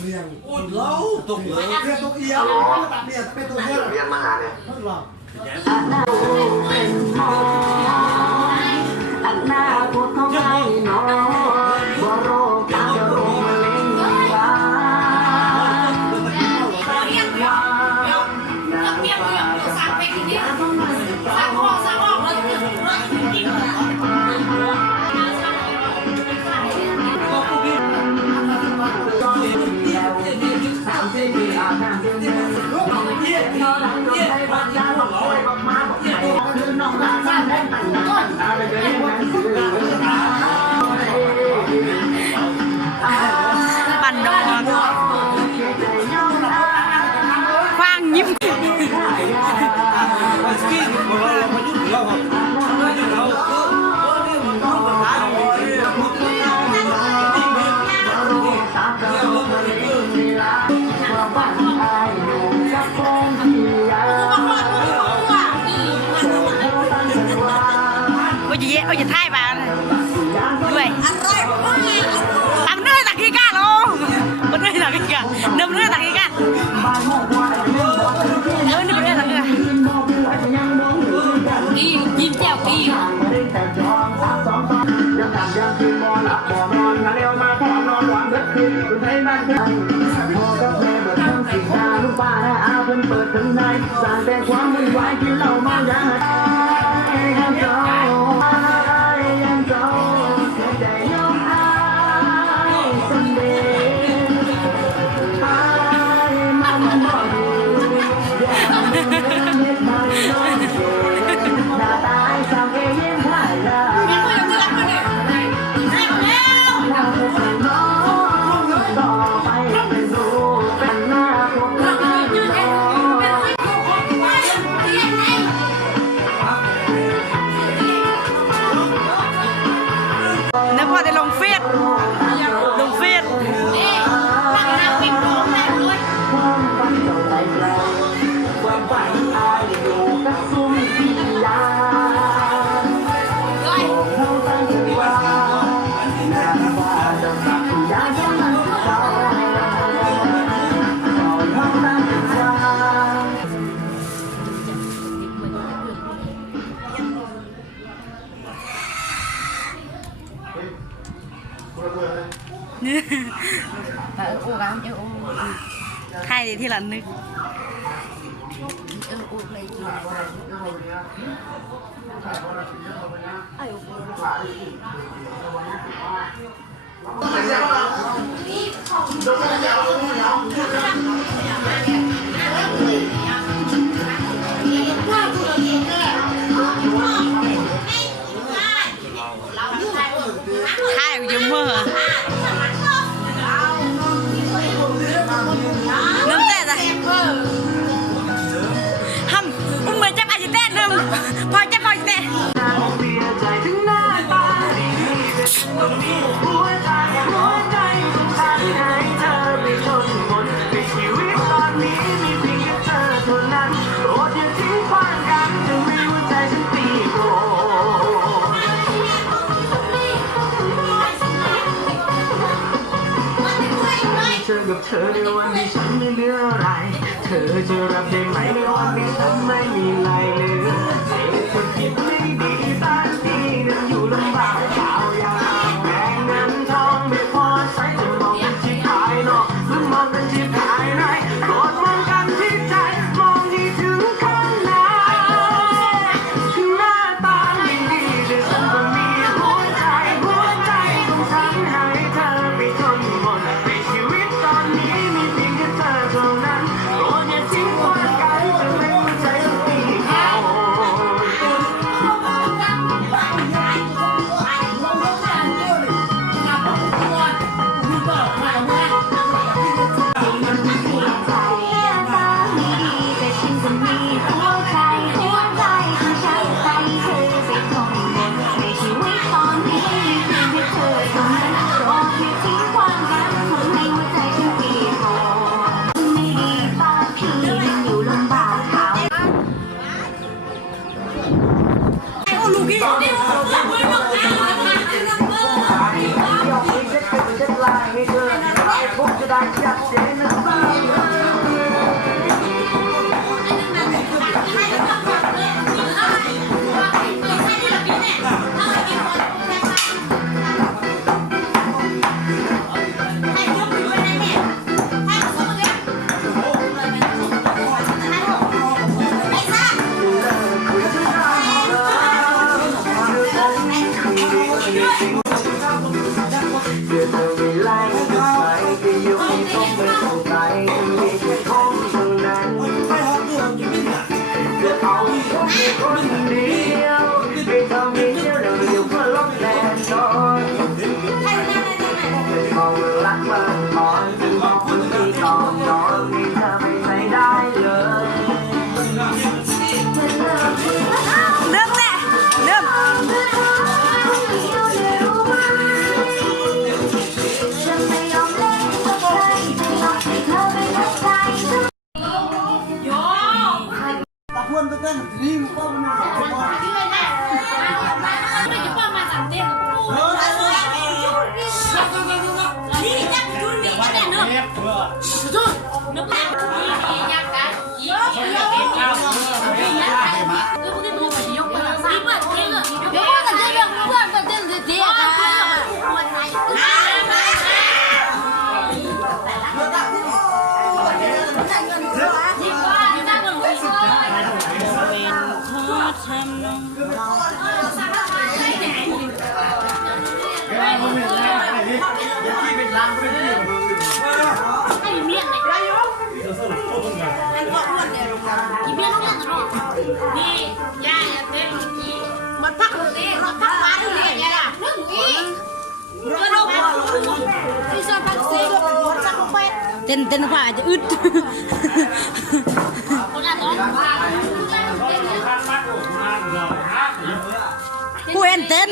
เรียงเล้าตกเลยเรียนตกเอียงเนี่ยเป็นตัวเรียนมาหาเนี่ยทดลองอันหน้าปวดท้องให้นอนบโรกาโรมะเร็งวาปั่นดอกคว้างยิ้มโอ้ยเยอะโอ้ยท้ายบ้านด้วยตักเนื้อตักขี้ก้าโลบนเนื้อตักขี้ก้าเนื้อตักขี้ก้าเนื้อตักขี้ก้ายิ้มแจ่วปีลูกป้าและอาเพิ่นเปิดถึงในสร้างแต่ความวุ่นวายที่เรามาอย่างนึกว่าจะลงเฟซลงเฟซใครที่หลังนึกใครอยู่เมื่อน้ำเต้นอะฮัมมันเหมือนจะอาจจะเต้นนึงพอจะเต้นกับเธอในวันที่ฉันไม่เหลืออะไรเธอจะรับได้ไหมในวันที่ฉันไม่มีอะไรเหลือเศรษฐกิจไม่ดีตอนนี้นั้นอยู่ลำบากยาวยาวแบ่งเงินทองไม่พอใช้จะมองเป็นที่ภายนอกหรือมองเป็นที่ภายในโปรดมองกันที่ใจมองที่ถึงข้างในหน้าตาไม่ดีแต่ฉันก็มีหัวใจของฉันให้เธอไปทนหมดในชีวิตตอนนี้มีเพียงแค่เธอเท่านั้นโปรดอย่าทิ้งความกันจะไม่หัวใจตีเขา นี่ย่าอย่าเต้นมันพักเลยมันพักมาดูเลยไงล่ะนึกงี้ก็โดนที่ชอบพักเซ็งจังเป็ดเต้นผ่าจะอึดคนละร้องกูเห็นเต้น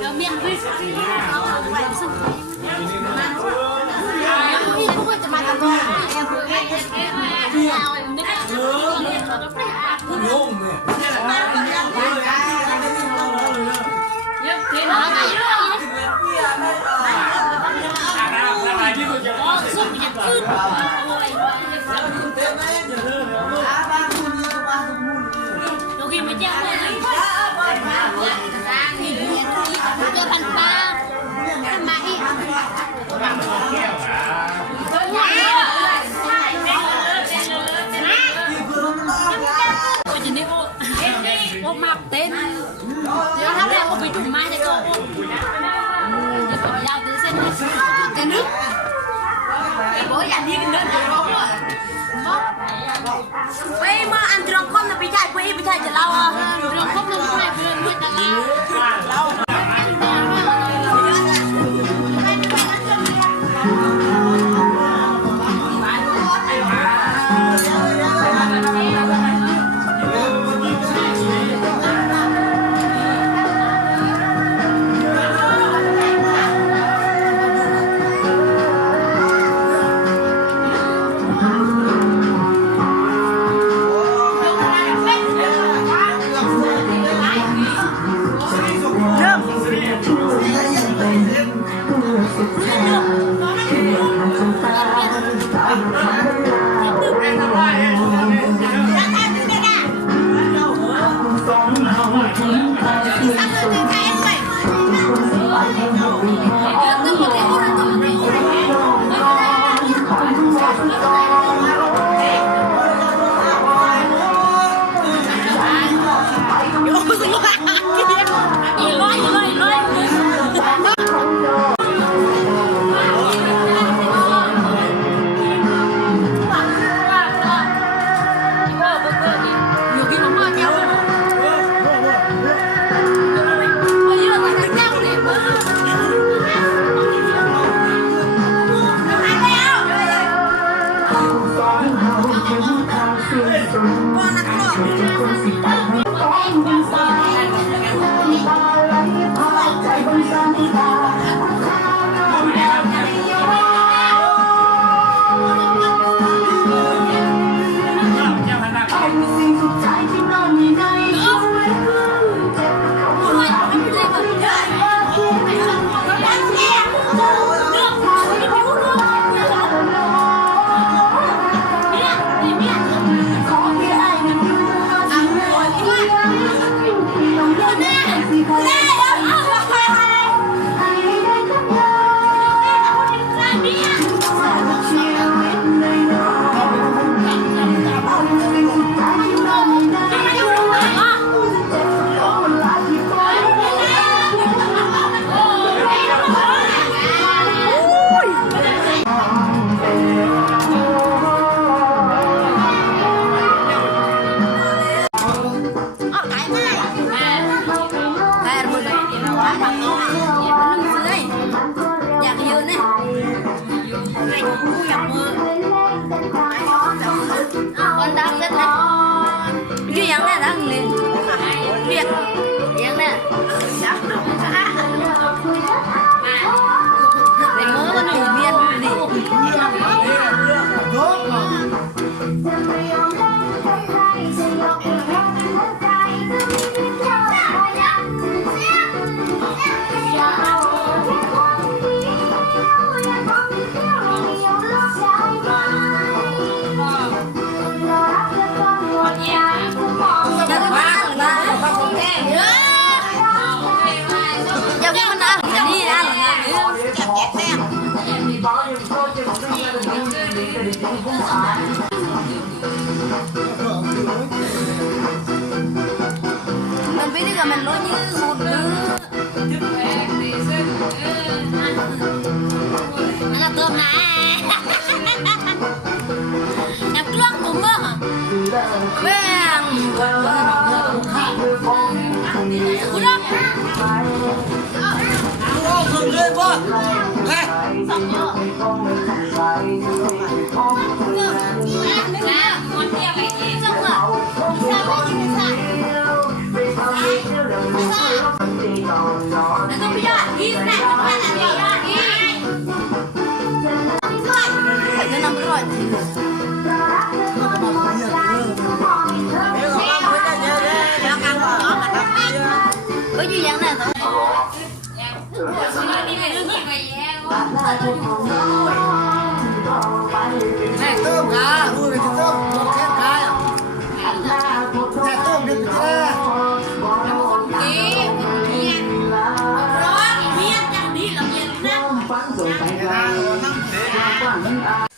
เอาเมียนขึ้นเอาไปสักพี่กูจะมาทำอะไรยุ่งโอ้มาเต้นเดี๋ยวถ้าแม่ก็ไปจุ่มไม้จะก็โอ้เดี๋ยวผมยาวเส้นจะนึกบอกอย่างนี้กันเดินไปร้องเลยไปมาอันตรองคอมนะพี่ชายพี่ชายจะเล่าอ่ะตรองคอมนะพี่ชายพี่จะเล่า มันไม่ได้กับมันรู้ยืดหมดเลยมันจะเติมนะแอบกล้องผมอ่ะแม่งคุณน้องคุณเลยป่ะเฮ้ยสองตัวแล้วคนเที่ยวไปที่จังหวัดสาวไม่ยินดีแล้วก็พี่ยอดพี่แม่พี่แม่พี่ยอดพี่จะนำรถก็อยู่อย่างนั้นแม่ต้มกาพูดไปต้มตัวแค่กาแม่ต้มเดือดเจ้าร้อนเมียนจังดีละเมียนนะ